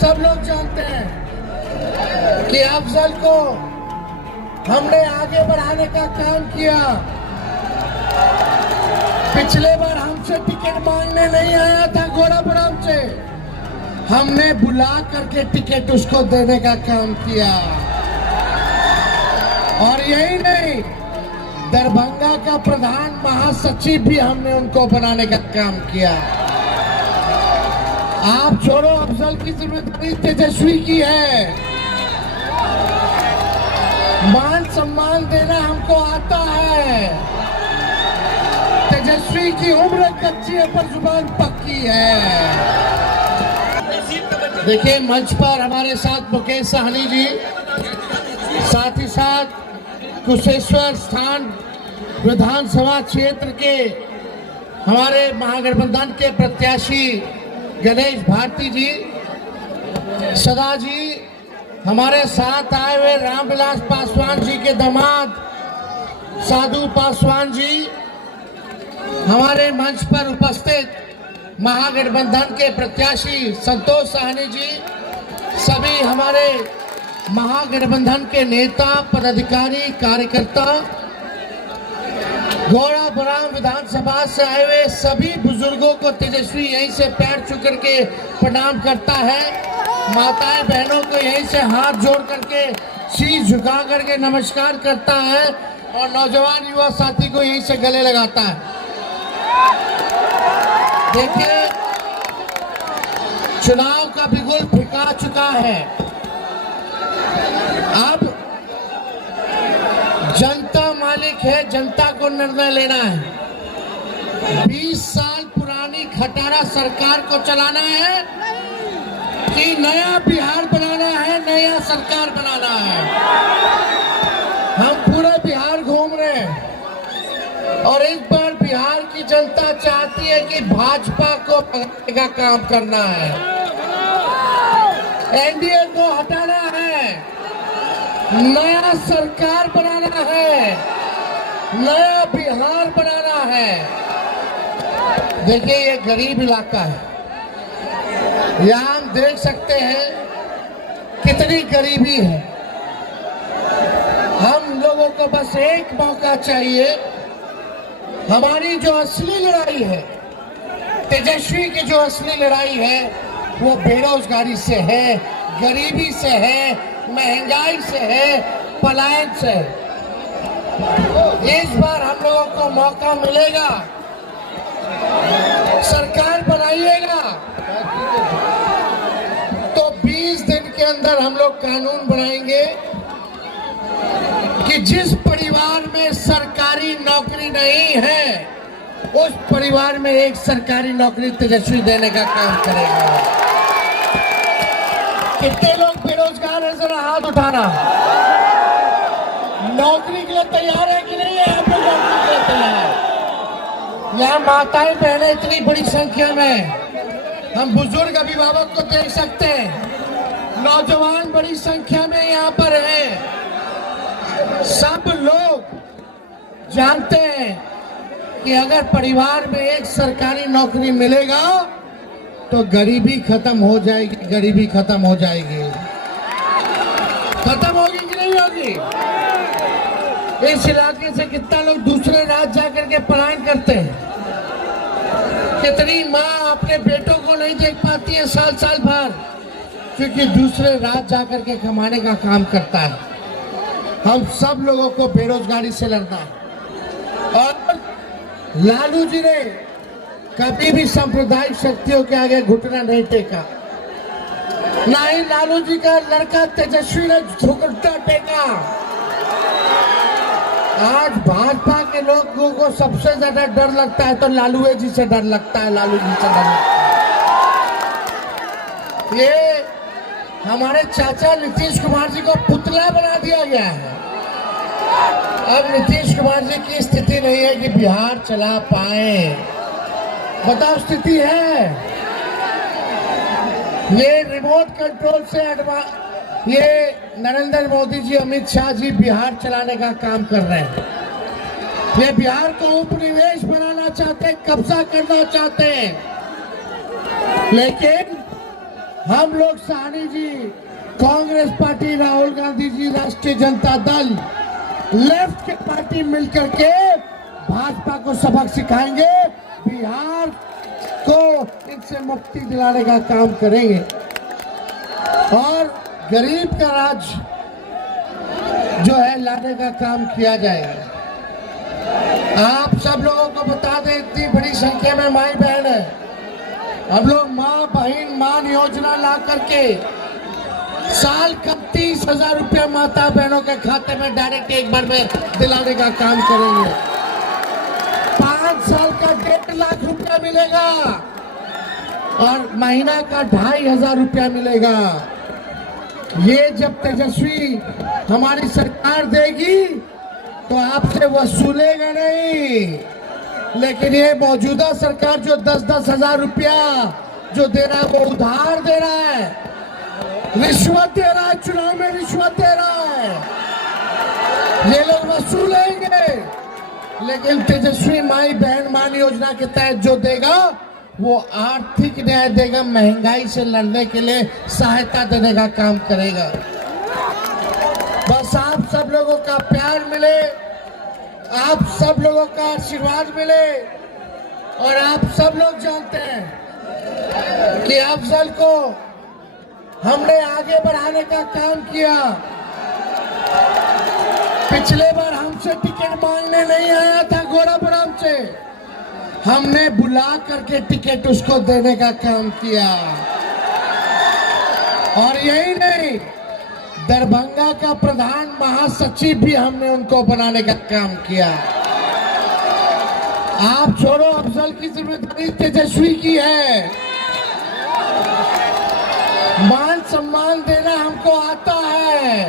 सब लोग जानते हैं कि अफजल को हमने आगे बढ़ाने का काम किया। पिछले बार हमसे टिकट मांगने नहीं आया था घोड़ापुराम से, हमने बुला करके टिकट उसको देने का काम किया। और यही नहीं, दरभंगा का प्रधान महासचिव भी हमने उनको बनाने का काम किया। आप छोड़ो, अफजल की जिम्मेदारी तेजस्वी की है। मान सम्मान देना हमको आता है। तेजस्वी की उम्र कच्ची है पर जुबान पक्की है। देखिए, मंच पर हमारे साथ मुकेश साहनी जी, साथ ही साथ कुशेश्वर स्थान विधानसभा क्षेत्र के हमारे महागठबंधन के प्रत्याशी गणेश भारती जी, सदा जी, हमारे साथ आए हुए रामविलास पासवान जी के दामाद साधु पासवान जी, हमारे मंच पर उपस्थित महागठबंधन के प्रत्याशी संतोष साहनी जी, सभी हमारे महागठबंधन के नेता, पदाधिकारी, कार्यकर्ता, घोड़ापुराम विधानसभा से आए हुए सभी बुजुर्गों को तेजस्वी यहीं से पैर छू करके प्रणाम करता है। माताएं बहनों को यहीं से हाथ जोड़ करके शीश झुका करके नमस्कार करता है और नौजवान युवा साथी को यहीं से गले लगाता है। देखिए, चुनाव का बिगुल फिका चुका है। अब जनता मालिक है, जनता को निर्णय लेना है। 20 साल पुरानी खटारा सरकार को चलाना है कि नया बिहार बनाना है, नया सरकार बनाना है। हम पूरे बिहार घूम रहे हैं और इस बार बिहार की जनता चाहती है कि भाजपा को भगाने का काम करना है, एनडीए को हटाना है, नया सरकार बनाना है, नया बिहार बनाना है। देखिए, ये गरीब इलाका है, यहाँ हम देख सकते हैं कितनी गरीबी है। हम लोगों को बस एक मौका चाहिए। हमारी जो असली लड़ाई है, तेजस्वी की जो असली लड़ाई है, वो बेरोजगारी से है, गरीबी से है, महंगाई से है, पलायन से है। इस बार हम लोगों को मौका मिलेगा, सरकार बनाइएगा तो 20 दिन के अंदर हम लोग कानून बनाएंगे कि जिस परिवार में सरकारी नौकरी नहीं है, उस परिवार में एक सरकारी नौकरी तेजस्वी देने का काम करेगा। कितने लोग बेरोजगार है, जरा हाथ उठाना। नौकरी के लिए तैयार है कि नहीं है? आप लोग नौकरी के लिए तैयार? यहाँ माताएं बहनें इतनी बड़ी संख्या में, हम बुजुर्ग अभिभावक को देख सकते हैं, नौजवान बड़ी संख्या में यहाँ पर हैं। सब लोग जानते हैं कि अगर परिवार में एक सरकारी नौकरी मिलेगा तो गरीबी खत्म हो जाएगी, गरीबी खत्म हो जाएगी। खत्म होगी कि नहीं होगी? इस इलाके से कितना लोग दूसरे राज्य जाकर के पलायन करते हैं। कितनी माँ अपने बेटों को नहीं देख पाती है साल साल भर, क्योंकि दूसरे राज्य जाकर के कमाने का काम करता है। हम सब लोगों को बेरोजगारी से लड़ना है। और लालू जी ने कभी भी सांप्रदायिक शक्तियों के आगे घुटना नहीं टेका, ना ही लालू जी का लड़का तेजस्वी ने घुटना टेका। आज भाजपा के लोगों को सबसे ज्यादा डर लगता है तो लालू जी से डर लगता है, लालू जी से डर लगता है। ये हमारे चाचा नीतीश कुमार जी को पुतला बना दिया गया है। अब नीतीश कुमार जी की स्थिति नहीं है कि बिहार चला पाए। बताओ, स्थिति है? ये रिमोट कंट्रोल से ये नरेंद्र मोदी जी, अमित शाह जी बिहार चलाने का काम कर रहे हैं। ये बिहार को उपनिवेश बनाना चाहते हैं, कब्जा करना चाहते हैं। लेकिन हम लोग साहनी जी, कांग्रेस पार्टी, राहुल गांधी जी, राष्ट्रीय जनता दल, लेफ्ट के पार्टी मिलकर के भाजपा को सबक सिखाएंगे, बिहार को इनसे मुक्ति दिलाने का काम करेंगे और गरीब का राज जो है लाने का काम किया जाएगा। आप सब लोगों को बता दें, इतनी बड़ी संख्या में माई बहन है, हम लोग माँ बहन मान योजना ला करके साल का 30,000 रुपया माता बहनों के खाते में डायरेक्ट एक बार में दिलाने का काम करेंगे। 5 साल का 1.5 लाख रुपया मिलेगा और महीना का 2,500 रुपया मिलेगा। ये जब तेजस्वी हमारी सरकार देगी तो आपसे वसूलेगा नहीं, लेकिन ये मौजूदा सरकार जो 10-10 हजार रुपया जो दे रहा है वो उधार दे रहा है, रिश्वत दे रहा है, चुनाव में रिश्वत दे रहा है, ये लोग वसूलेंगे। लेकिन तेजस्वी माई बहन मान योजना के तहत जो देगा वो आर्थिक न्याय देगा, महंगाई से लड़ने के लिए सहायता देने का काम करेगा। बस आप सब लोगों का प्यार मिले, आप सब लोगों का आशीर्वाद मिले और आप सब लोग जानते हैं कि अफजल को हमने आगे बढ़ाने का काम किया। पिछले बार हमसे टिकट मांगने नहीं आया था घोड़ापुरम से, हमने बुला करके टिकट उसको देने का काम किया। और यही नहीं, दरभंगा का प्रधान महासचिव भी हमने उनको बनाने का काम किया। आप छोड़ो, अफजल की जिम्मेदारी तेजस्वी की है। मान सम्मान देना हमको आता है।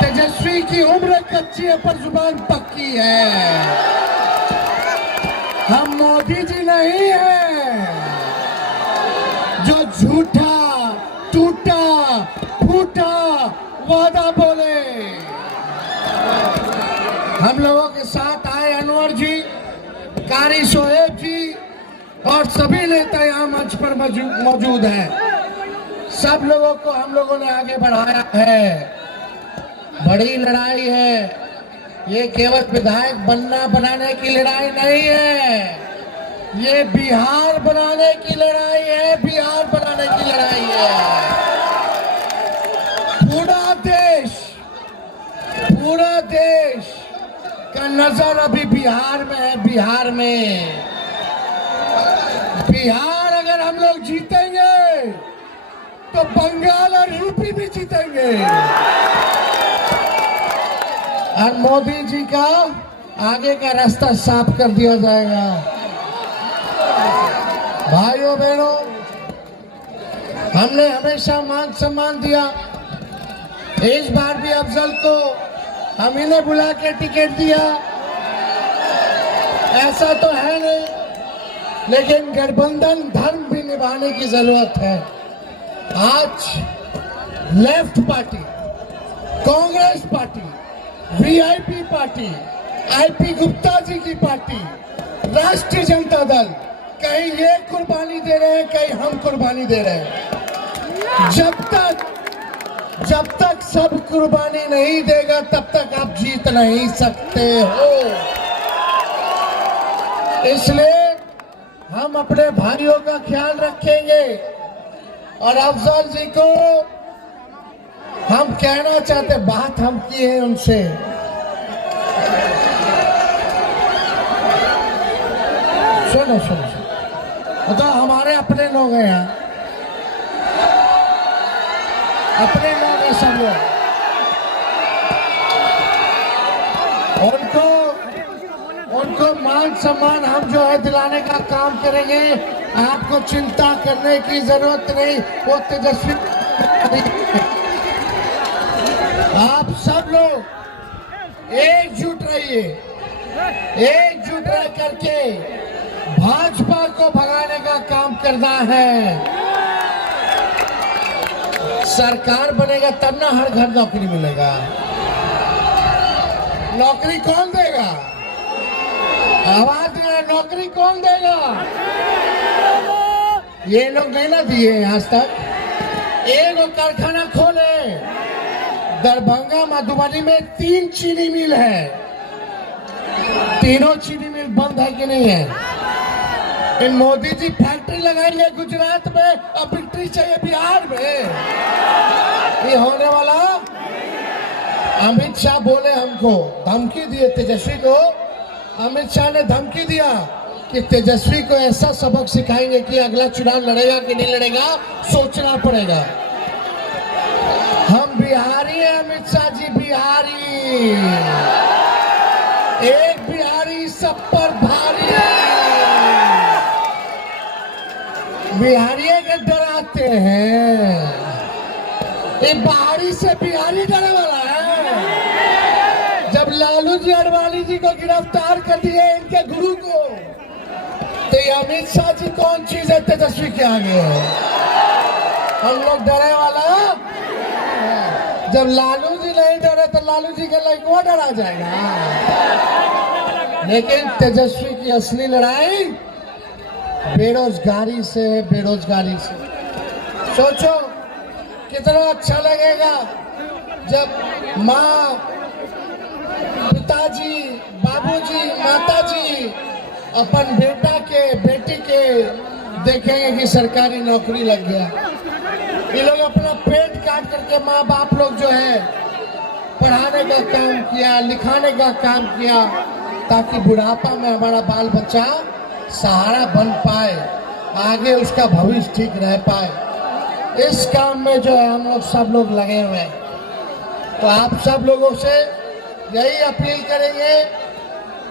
तेजस्वी की उम्र कच्ची है पर जुबान पक्की है। हम मोदी जी नहीं हैं जो झूठा टूटा फूटा वादा बोले। हम लोगों के साथ आए अनवर जी, कारी शोएब जी और सभी नेता यहाँ मंच पर मौजूद हैं। सब लोगों को हम लोगों ने आगे बढ़ाया है। बड़ी लड़ाई है ये, केवल विधायक बनाने की लड़ाई नहीं है, ये बिहार बनाने की लड़ाई है, बिहार बनाने की लड़ाई है। पूरा देश का नजर अभी बिहार में है। बिहार अगर हम लोग जीतेंगे तो बंगाल और यूपी भी जीतेंगे और मोदी जी का आगे का रास्ता साफ कर दिया जाएगा। भाइयों बहनों, हमने हमेशा मान सम्मान दिया। इस बार भी अफजल को हम इन्हें बुला के टिकट दिया, ऐसा तो है नहीं, लेकिन गठबंधन धर्म भी निभाने की जरूरत है। आज left party, Congress party, VIP party, IP Gupta ji की पार्टी, राष्ट्रीय जनता दल, कहीं ये कुर्बानी दे रहे हैं, कहीं हम कुर्बानी दे रहे हैं। जब तक सब कुर्बानी नहीं देगा तब तक आप जीत नहीं सकते हो। इसलिए हम अपने भाइयों का ख्याल रखेंगे और अफजल जी को हम कहना चाहते, बात हम की है उनसे, सुनो तो हमारे अपने लोग हैं यहाँ, अपने लोग हैं सब लोग। उनको मान सम्मान हम जो है दिलाने का काम करेंगे। आपको चिंता करने की जरूरत नहीं, वो तेजस्वी। आप सब लोग एकजुट रहिए, एकजुट रह करके भाजपा को भगाने का काम करना है। सरकार बनेगा तब ना हर घर नौकरी मिलेगा। नौकरी कौन देगा? आवाज में नौकरी कौन देगा? ये लोग नहीं ना दिए आज तक। एक कारखाना खोले, दरभंगा मधुबनी में 3 चीनी मिल है, तीनों चीनी मिल बंद है कि नहीं है। इन मोदी जी फैक्ट्री लगाएंगे गुजरात में और फैक्ट्री चाहिए बिहार में, ये होने वाला। अमित शाह बोले, हमको धमकी दिए तेजस्वी को, अमित शाह ने धमकी दिया कि तेजस्वी को ऐसा सबक सिखाएंगे कि अगला चुनाव लड़ेगा कि नहीं लड़ेगा सोचना पड़ेगा। हम बिहारी हैं अमित शाह जी, बिहारी, एक बिहारी सब पर भारी है। बिहारी के डराते हैं, ये बाहरी से बिहारी डरने वाला है। जब लालू जी अडवाणी जी को गिरफ्तार कर दिए, इनके गुरु को, तो ये अमित शाह जी कौन चीज है तेजस्वी के आगे? हम लोग डरे वाला। जब लालू जी नहीं डरे तो लालू जी के लिए कौन डरा जाएगा? लेकिन तेजस्वी की असली लड़ाई बेरोजगारी से, बेरोजगारी से। सोचो कितना अच्छा लगेगा जब माँ, पिताजी, बाबूजी, माताजी अपन बेटा के, बेटी के देखेंगे कि सरकारी नौकरी लग गया। ये लोग अपना पेट काट करके माँ बाप लोग जो है पढ़ाने का काम किया, लिखाने का काम किया, ताकि बुढ़ापा में हमारा बाल बच्चा सहारा बन पाए, आगे उसका भविष्य ठीक रह पाए। इस काम में जो है हम लोग सब लोग लगे हुए हैं। तो आप सब लोगों से यही अपील करेंगे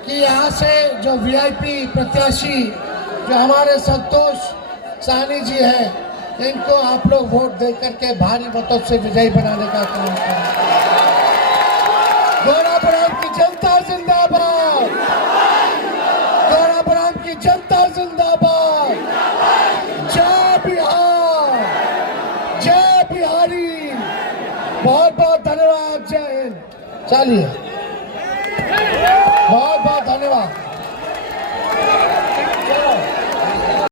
कि यहाँ से जो वीआईपी प्रत्याशी जो हमारे संतोष साहनी जी हैं, इनको आप लोग वोट दे करके भारी मतों से विजयी बनाने का काम करें। गोराबराम की जनता जिंदाबाद, गोराबराम की जनता जिंदाबाद। जय बिहार, जय बिहारी। बहुत बहुत धन्यवाद। जय हिंद। चलिए, बहुत बहुत धन्यवाद।